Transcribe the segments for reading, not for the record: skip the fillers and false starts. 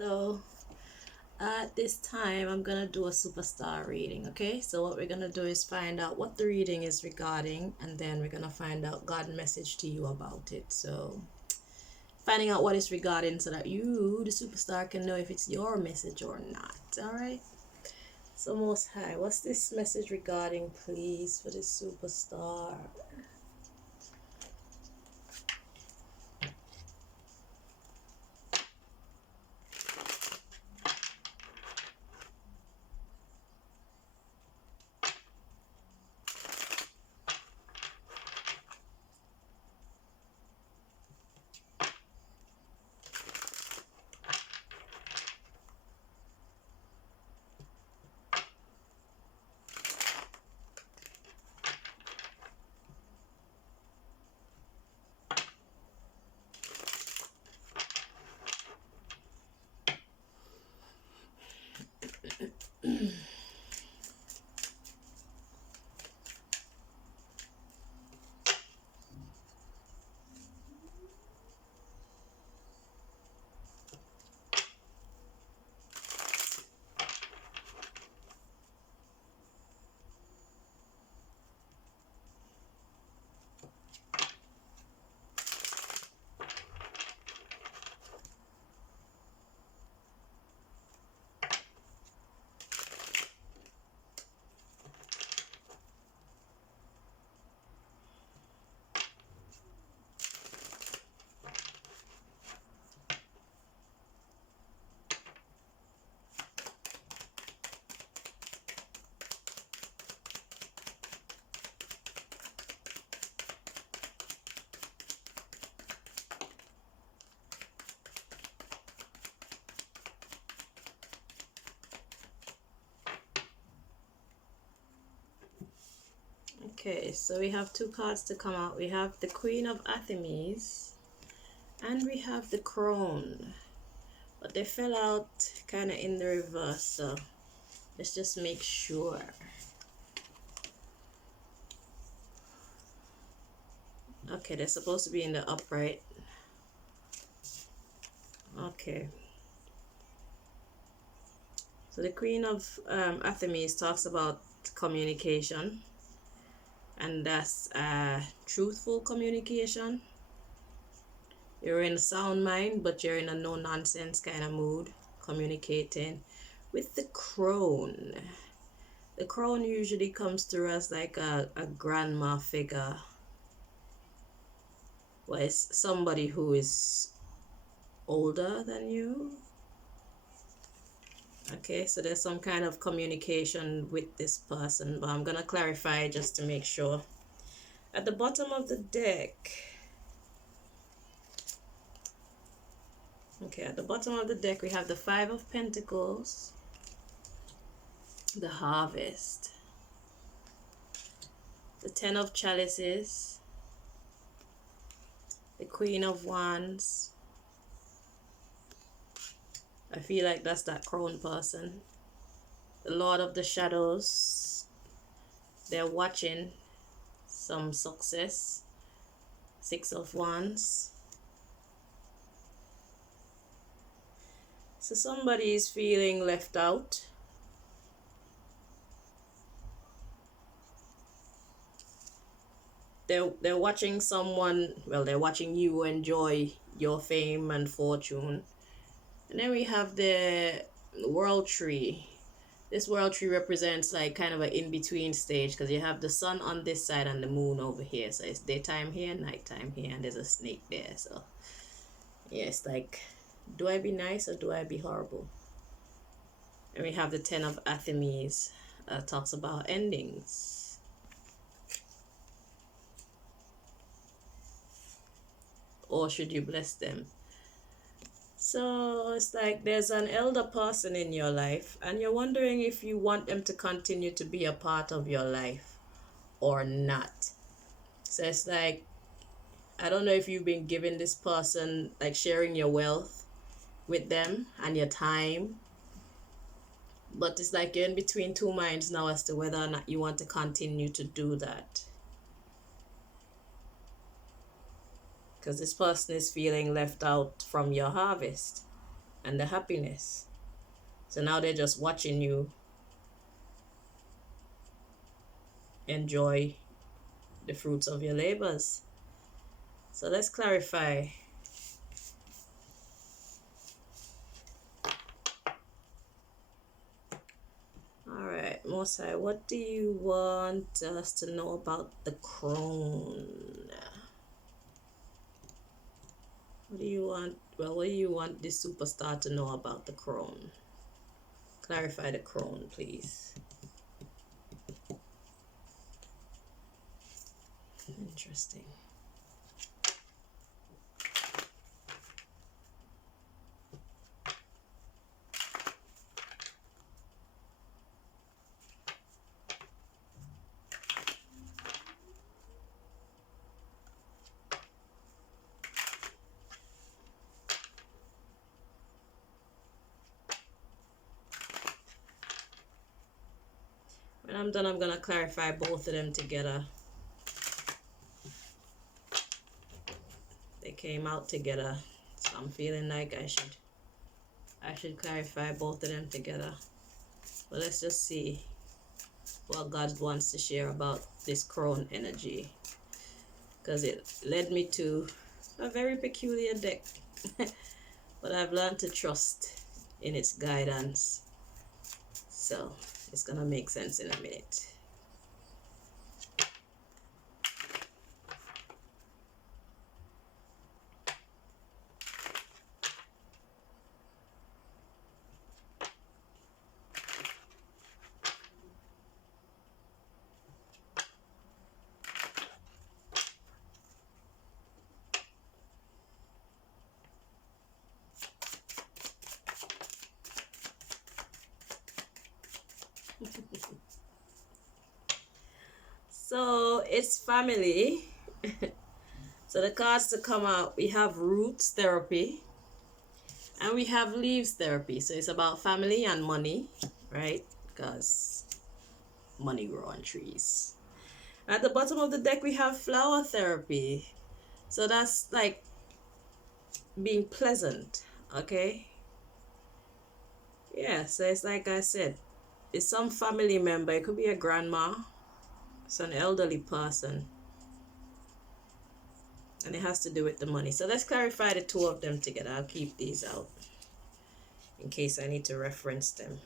So at this time, I'm gonna do a superstar reading. Okay, so what we're gonna do is find out what the reading is regarding, and then we're gonna find out God's message to you about it. So finding out what it's regarding so that you, the superstar, can know if it's your message or not. All right. So Most High, what's this message regarding, please, for this superstar? Okay, so we have two cards to come out. We have the Queen of Artemis and we have the Crone, but they fell out kind of in the reverse, so let's just make sure. Okay, they're supposed to be in the upright. Okay, so the Queen of Artemis talks about communication, and that's truthful communication. You're in a sound mind, but you're in a no nonsense kind of mood, communicating. With the Crone, the Crone usually comes through as like a grandma figure, or it's somebody who is older than you. Okay, so there's some kind of communication with this person, but I'm gonna clarify just to make sure. At the bottom of the deck, okay, at the bottom of the deck we have the Five of Pentacles, the Harvest, the Ten of Chalices, the Queen of Wands. I feel like that's that Crone person. The Lord of the Shadows, they're watching some success. Six of Wands. So somebody is feeling left out. They're watching someone, well, they're watching you enjoy your fame and fortune. And then we have the World Tree. This World Tree represents like kind of an in-between stage, because you have the sun on this side and the moon over here. So it's daytime here, nighttime here, and there's a snake there. So yeah, it's like, do I be nice or do I be horrible? And we have the Ten of Artemis, talks about endings. Or should you bless them? So it's like there's an elder person in your life and you're wondering if you want them to continue to be a part of your life or not. So it's like, I don't know if you've been giving this person, like sharing your wealth with them and your time, but it's like you're in between two minds now as to whether or not you want to continue to do that. Because this person is feeling left out from your harvest. and the happiness. So now they're just watching you enjoy the fruits of your labors. So let's clarify. All right, Mosai, what do you want us to know about the crone? What do you want? Well, what do you want this superstar to know about the crone? Clarify the crone, please. Interesting. When I'm done, I'm going to clarify both of them together. They came out together, so I'm feeling like I should clarify both of them together. But let's just see what God wants to share about this crone energy, because it led me to a very peculiar deck. But I've learned to trust in its guidance, so it's gonna make sense in a minute. So it's family. So the cards to come out, we have roots therapy and we have leaves therapy. So it's about family and money, right? Because money grow on trees. At the bottom of the deck, we have flower therapy. So that's like being pleasant, okay? Yeah, so it's like I said, it's some family member. It could be a grandma, it's an elderly person, and it has to do with the money. So let's clarify the two of them together. I'll keep these out in case I need to reference them.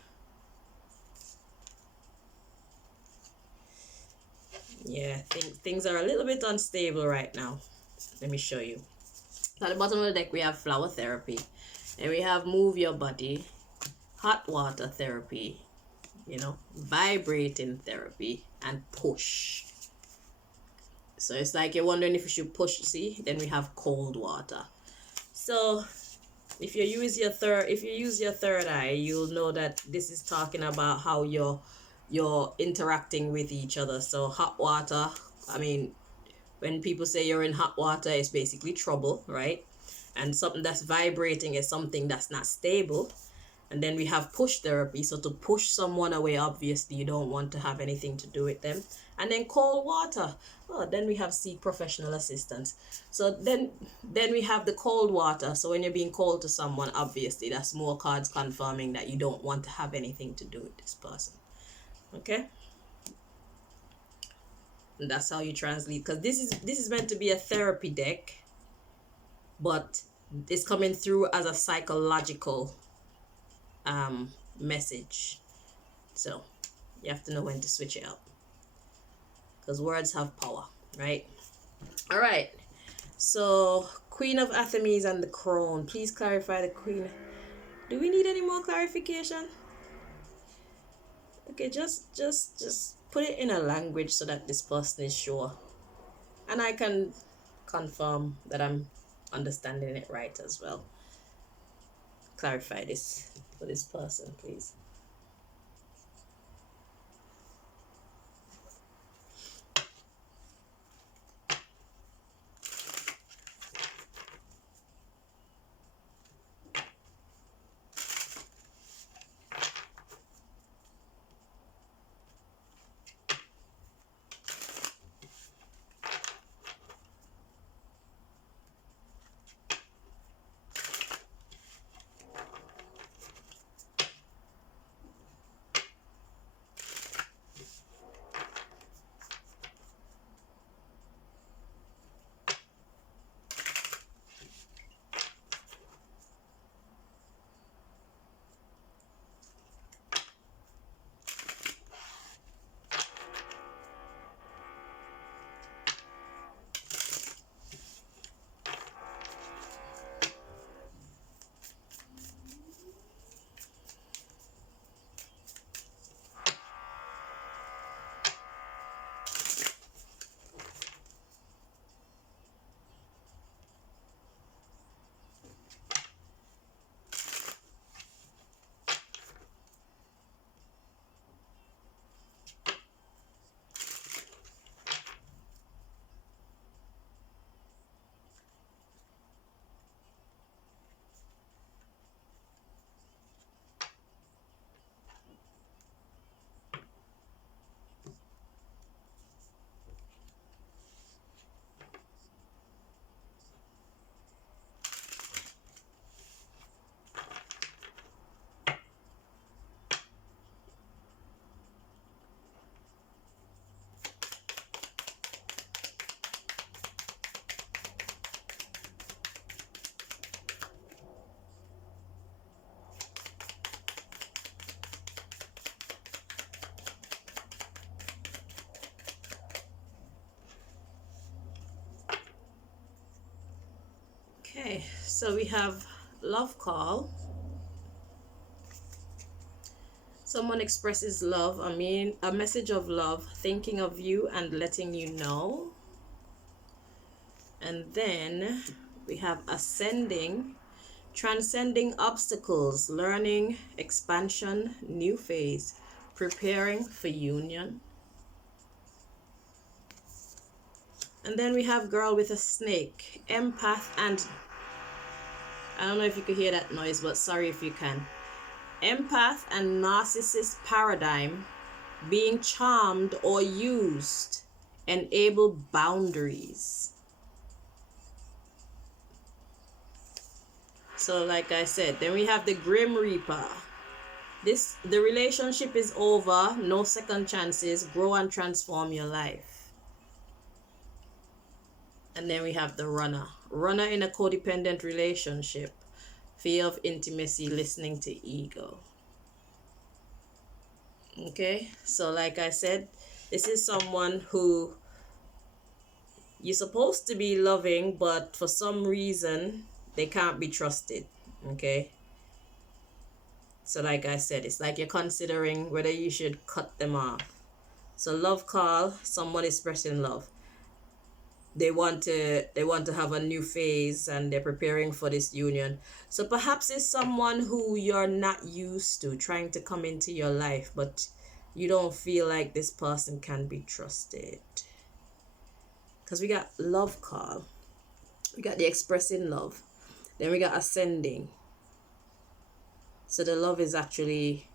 Yeah, things are a little bit unstable right now. Let me show you. So at the bottom of the deck, we have flower therapy, and we have move your body, hot water therapy, vibrating therapy, and push. So it's like you're wondering if you should push. See, then we have cold water. So if you use your third eye, you'll know that this is talking about how you're interacting with each other. So hot water, I mean, when people say you're in hot water, it's basically trouble, right? And something that's vibrating is something that's not stable. And then we have push therapy. So to push someone away, obviously you don't want to have anything to do with them. And then cold water. Oh, then we have seek professional assistance. So then we have the cold water. So when you're being cold to someone, obviously that's more cards confirming that you don't want to have anything to do with this person. Okay? And that's how you translate, because this is meant to be a therapy deck, but it's coming through as a psychological message. So you have to know when to switch it up, because words have power, right? All right, so Queen of Artemis and the crone, please clarify the queen. Do we need any more clarification? Okay, just put it in a language so that this person is sure, and I can confirm that I'm understanding it right as well. Clarify this for this person, please. Okay, so we have love call. Someone expresses love, I mean, a message of love, thinking of you and letting you know. And then we have ascending, transcending obstacles, learning, expansion, new phase, preparing for union. And then we have girl with a snake, empath, and I don't know if you could hear that noise, but sorry if you can. Empath and narcissist paradigm, being charmed or used, enable boundaries. So like I said, then we have the Grim Reaper. The relationship is over, no second chances, grow and transform your life. And then we have the Runner. Runner in a codependent relationship, fear of intimacy, listening to ego. Okay, so like I said, this is someone who you're supposed to be loving, but for some reason they can't be trusted. Okay, so like I said, it's like you're considering whether you should cut them off. So love call, someone is expressing love. They want to have a new phase and they're preparing for this union. So perhaps it's someone who you're not used to trying to come into your life, but you don't feel like this person can be trusted. Because we got love call, we got the expressing love, then we got ascending. So the love is actually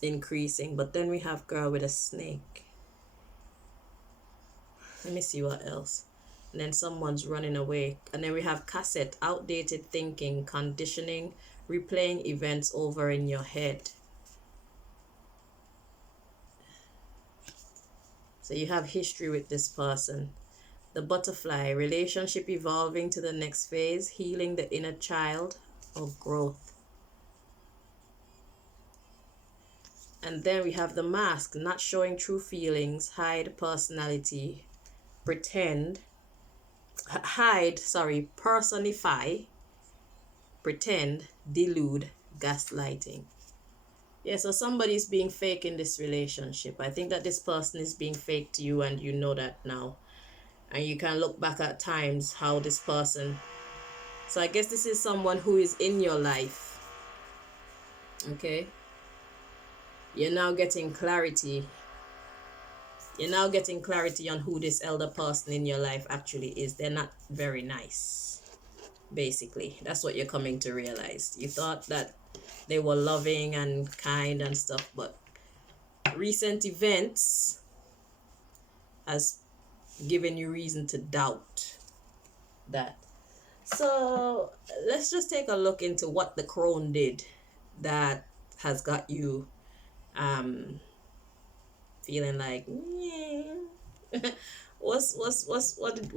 increasing, but then we have girl with a snake. Let me see what else. And then someone's running away. And then we have cassette, outdated thinking, conditioning, replaying events over in your head. So you have history with this person. The butterfly, relationship evolving to the next phase, healing the inner child or growth. And then we have the mask, not showing true feelings, hide personality, personify, pretend, delude, gaslighting. Yeah, so somebody's being fake in this relationship. I think that this person is being fake to you and you know that now. And you can look back at times how this person... So I guess this is someone who is in your life. Okay? You're now getting clarity. You're now getting clarity on who this elder person in your life actually is. They're not very nice. Basically, that's what you're coming to realize. You thought that they were loving and kind and stuff, but recent events has given you reason to doubt that. So let's just take a look into what the crone did that has got you feeling like, yeah. What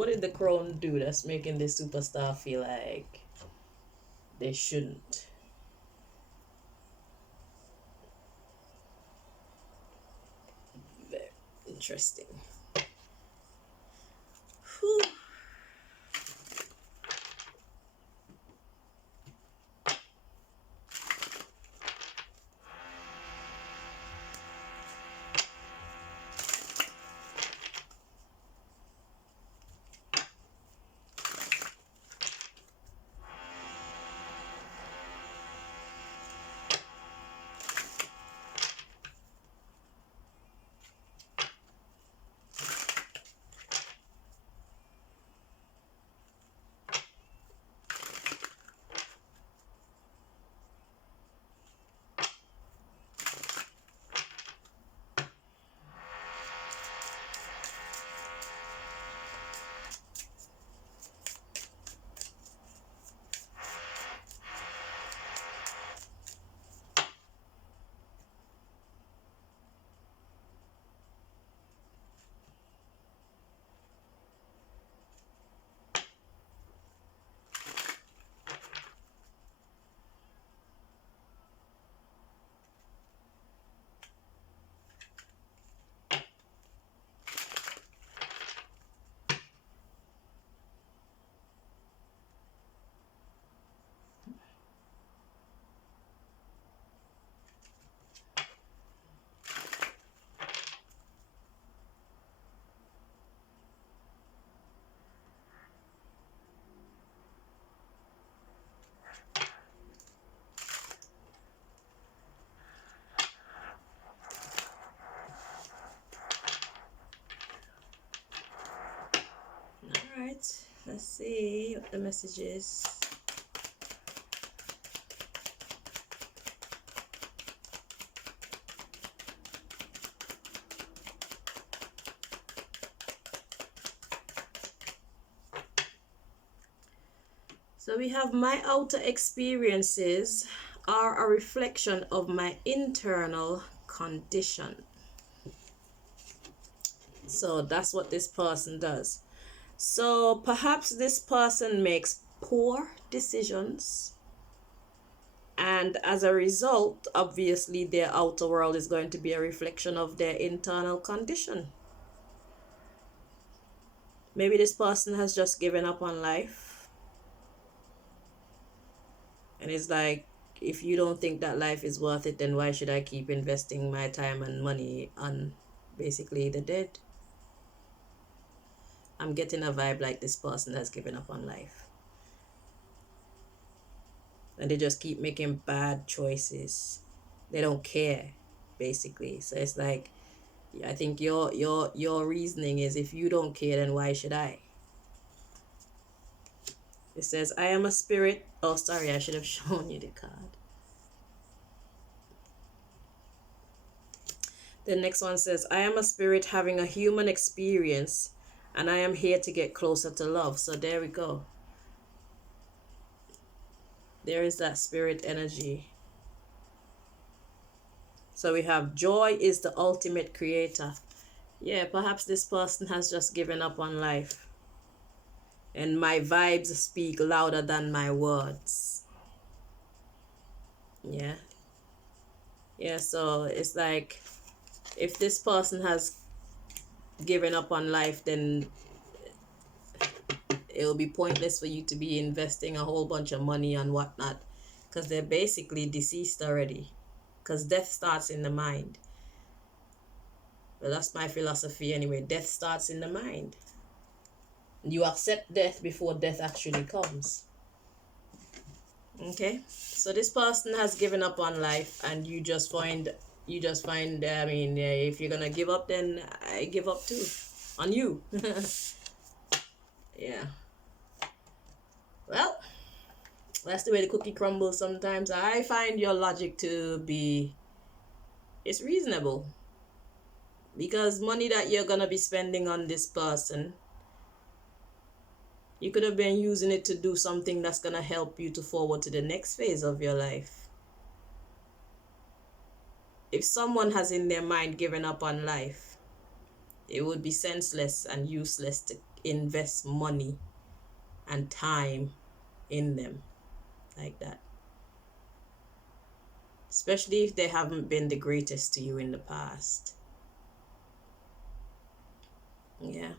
did the crone do that's making this superstar feel like they shouldn't? Very interesting. Whew. what the message is. So we have my outer experiences are a reflection of my internal condition. So that's what this person does. So perhaps this person makes poor decisions, and as a result, obviously their outer world is going to be a reflection of their internal condition. Maybe this person has just given up on life, and it's like, if you don't think that life is worth it, then why should I keep investing my time and money on basically the dead? I'm getting a vibe like this person has given up on life, and they just keep making bad choices. They don't care, basically. So it's like, I think your reasoning is, if you don't care, then why should I? It says, I am a spirit. Oh, sorry, I should have shown you the card. The next one says, I am a spirit having a human experience, and I am here to get closer to love. So there we go. There is that spirit energy. So we have joy is the ultimate creator. Yeah, perhaps this person has just given up on life, and my vibes speak louder than my words. Yeah. Yeah, so it's like, if this person has given up on life, then it'll be pointless for you to be investing a whole bunch of money and whatnot, because they're basically deceased already, because death starts in the mind. Well, that's my philosophy anyway. Death starts in the mind. You accept death before death actually comes. Okay, so this person has given up on life, and you just find, I mean, if you're gonna give up, then I give up too on you. Yeah, well, that's the way the cookie crumbles sometimes. I find your logic to be, it's reasonable, because money that you're gonna be spending on this person, you could have been using it to do something that's gonna help you to forward to the next phase of your life. If someone has in their mind given up on life, it would be senseless and useless to invest money and time in them like that, especially if they haven't been the greatest to you in the past. Yeah,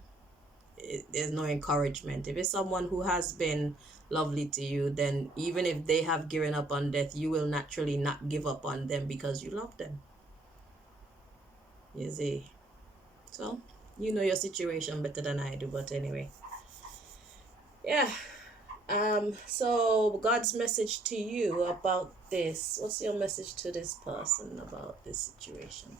there's no encouragement. If it's someone who has been lovely to you, then even if they have given up on death, you will naturally not give up on them because you love them. You see? So, you know your situation better than I do, but anyway. Yeah. So God's message to you about this. What's your message to this person about this situation?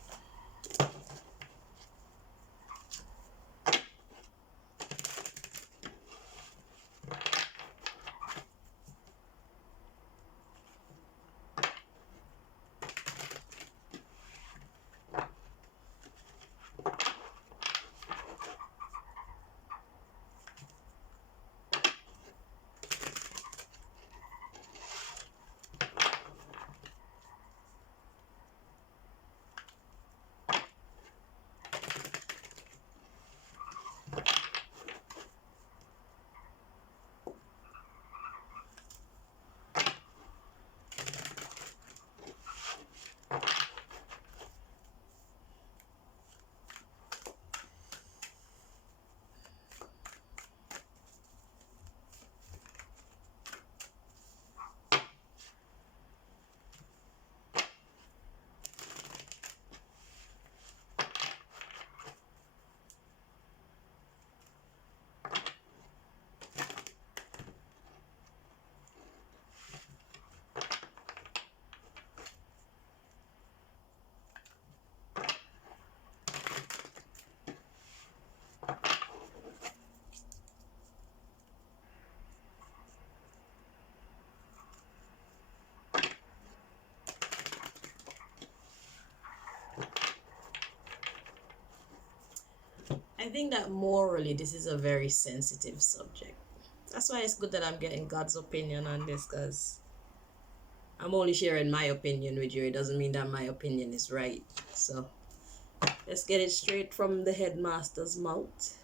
I think that morally this is a very sensitive subject. That's why it's good that I'm getting God's opinion on this, because I'm only sharing my opinion with you. It doesn't mean that my opinion is right. So let's get it straight from the headmaster's mouth.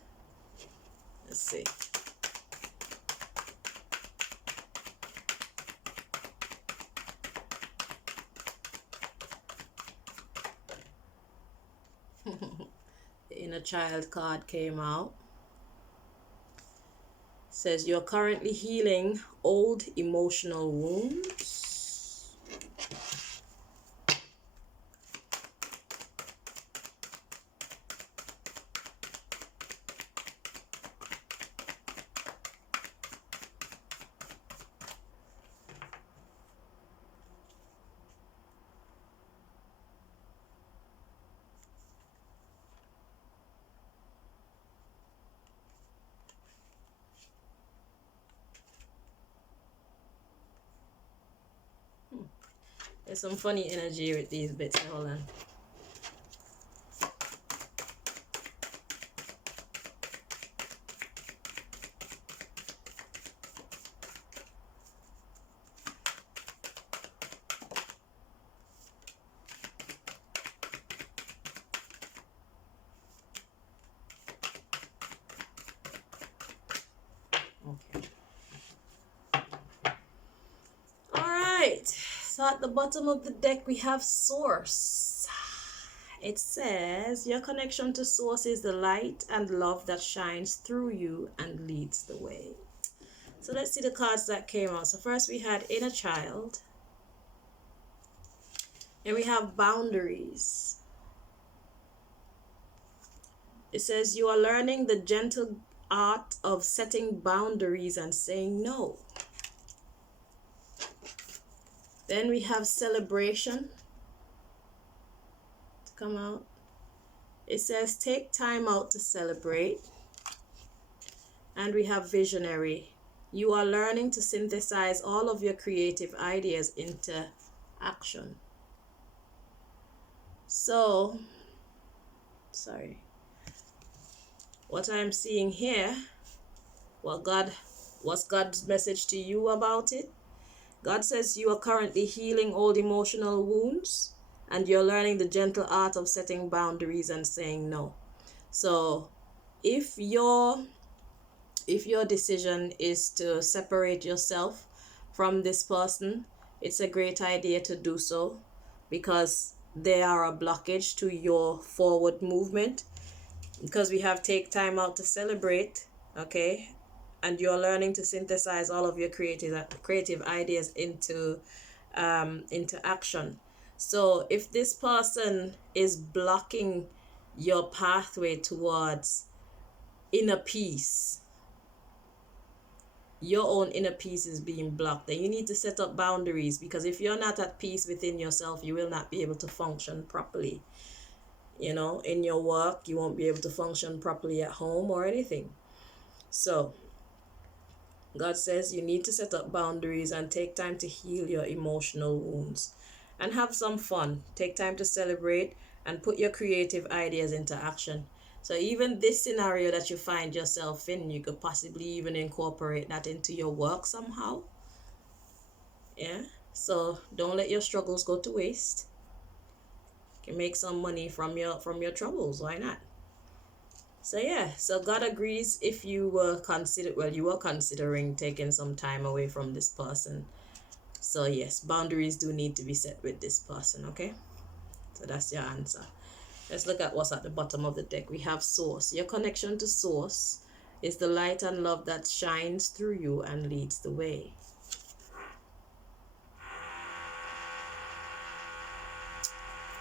Let's see. The inner child card came out. It says you're currently healing old emotional wounds. There's some funny energy with these bits. Hold on. Okay. All right. So at the bottom of the deck, we have Source. It says your connection to Source is the light and love that shines through you and leads the way. So let's see the cards that came out. So first we had Inner Child. And we have Boundaries. It says you are learning the gentle art of setting boundaries and saying no. Then we have Celebration to come out. It says take time out to celebrate. And we have Visionary. You are learning to synthesize all of your creative ideas into action. So, sorry. What I'm seeing here, what's God's message to you about it? God says you are currently healing old emotional wounds and you're learning the gentle art of setting boundaries and saying no. So if your decision is to separate yourself from this person, it's a great idea to do so, because they are a blockage to your forward movement. Because we have take time out to celebrate, okay? And you're learning to synthesize all of your creative ideas into action. So if this person is blocking your pathway towards inner peace, your own inner peace is being blocked, then you need to set up boundaries, because if you're not at peace within yourself, you will not be able to function properly. You know, in your work, you won't be able to function properly at home or anything. So God says you need to set up boundaries and take time to heal your emotional wounds and have some fun. Take time to celebrate and put your creative ideas into action. So even this scenario that you find yourself in, you could possibly even incorporate that into your work somehow. Yeah. So don't let your struggles go to waste. You can make some money from your troubles. Why not? So yeah, so God agrees if you were considering taking some time away from this person. So yes, boundaries do need to be set with this person, okay? So that's your answer. Let's look at what's at the bottom of the deck. We have Source. Your connection to Source is the light and love that shines through you and leads the way.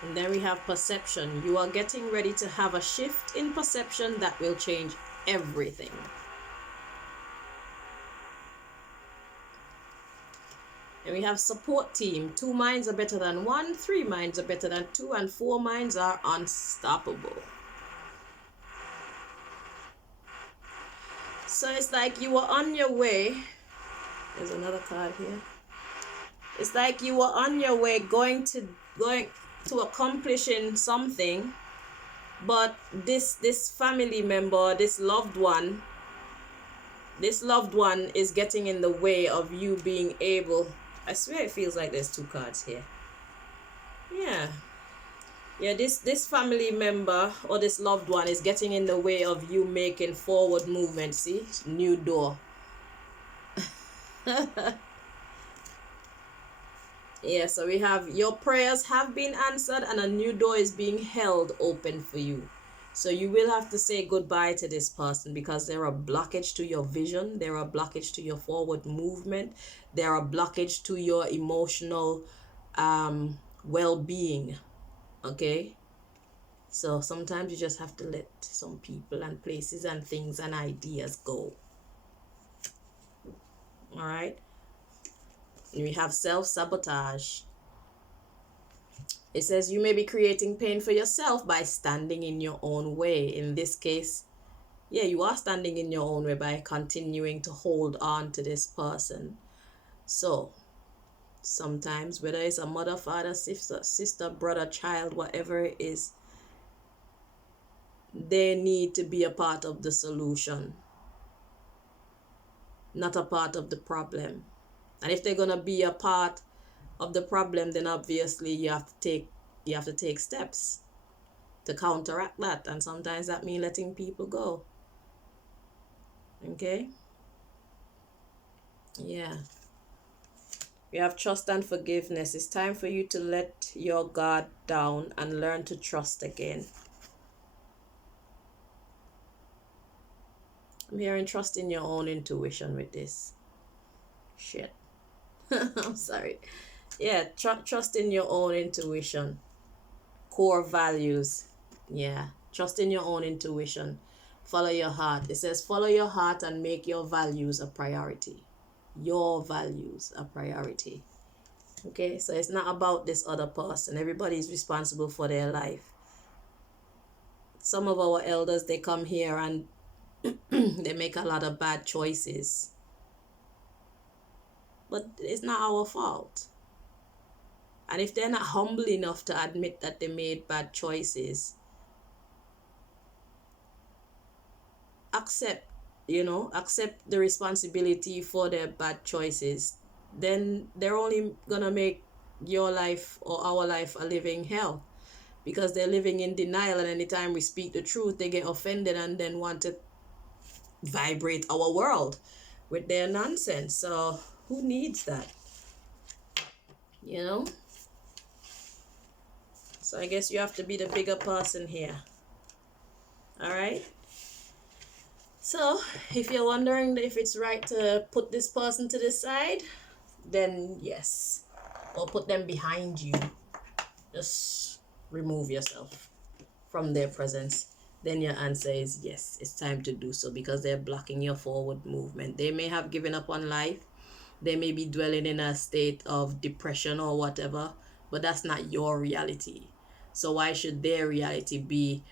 And then we have Perception. You are getting ready to have a shift in perception that will change everything. And we have Support Team. 2 minds are better than 1, 3 minds are better than 2, and 4 minds are unstoppable. So it's like you were on your way. There's another card here. It's like you were on your way going to accomplishing something, But this family member, this loved one is getting in the way of you being able. I swear it feels like there's two cards here. Yeah. Yeah, this family member or this loved one is getting in the way of you making forward movement. See? New door. Yeah, so we have your prayers have been answered and a new door is being held open for you. So you will have to say goodbye to this person because they're a blockage to your vision, they're a blockage to your forward movement, they're a blockage to your emotional well-being. Okay? So sometimes you just have to let some people and places and things and ideas go. All right? We have self-sabotage. It says you may be creating pain for yourself by standing in your own way. In this case, yeah, you are standing in your own way by continuing to hold on to this person. So sometimes, whether it's a mother, father, sister, brother, child, whatever it is, they need to be a part of the solution, not a part of the problem. And if they're gonna be a part of the problem, then obviously you have to take steps to counteract that, and sometimes that means letting people go. Okay? Yeah. We have trust and forgiveness. It's time for you to let your guard down and learn to trust again. I'm hearing trust in your own intuition with this. Shit. I'm sorry. Yeah, trust in your own intuition. Core values. Yeah, trust in your own intuition. Follow your heart. It says follow your heart and make your values a priority. Your values a priority. Okay, so it's not about this other person. Everybody is responsible for their life. Some of our elders, they come here and they make a lot of bad choices. But it's not our fault. And if they're not humble enough to admit that they made bad choices, accept the responsibility for their bad choices, then they're only gonna make your life or our life a living hell, because they're living in denial, and anytime we speak the truth they get offended and then want to vibrate our world with their nonsense. So who needs that? you know so I guess you have to be the bigger person here. All right. So if you're wondering if it's right to put this person to the side, then yes, or put them behind you, just remove yourself from their presence, then your answer is yes, it's time to do so, because they're blocking your forward movement. They may have given up on life, they may be dwelling in a state of depression or whatever, but that's not your reality. So why should their reality be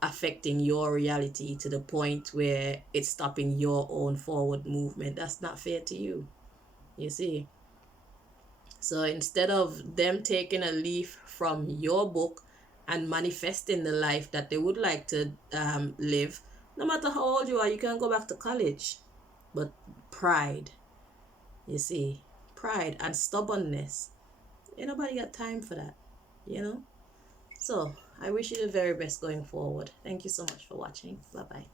affecting your reality to the point where it's stopping your own forward movement? That's not fair to you, you see. So instead of them taking a leaf from your book and manifesting the life that they would like to live, no matter how old you are, you can go back to college. But pride, you see, pride and stubbornness, ain't nobody got time for that. So I wish you the very best going forward. Thank you so much for watching. Bye bye.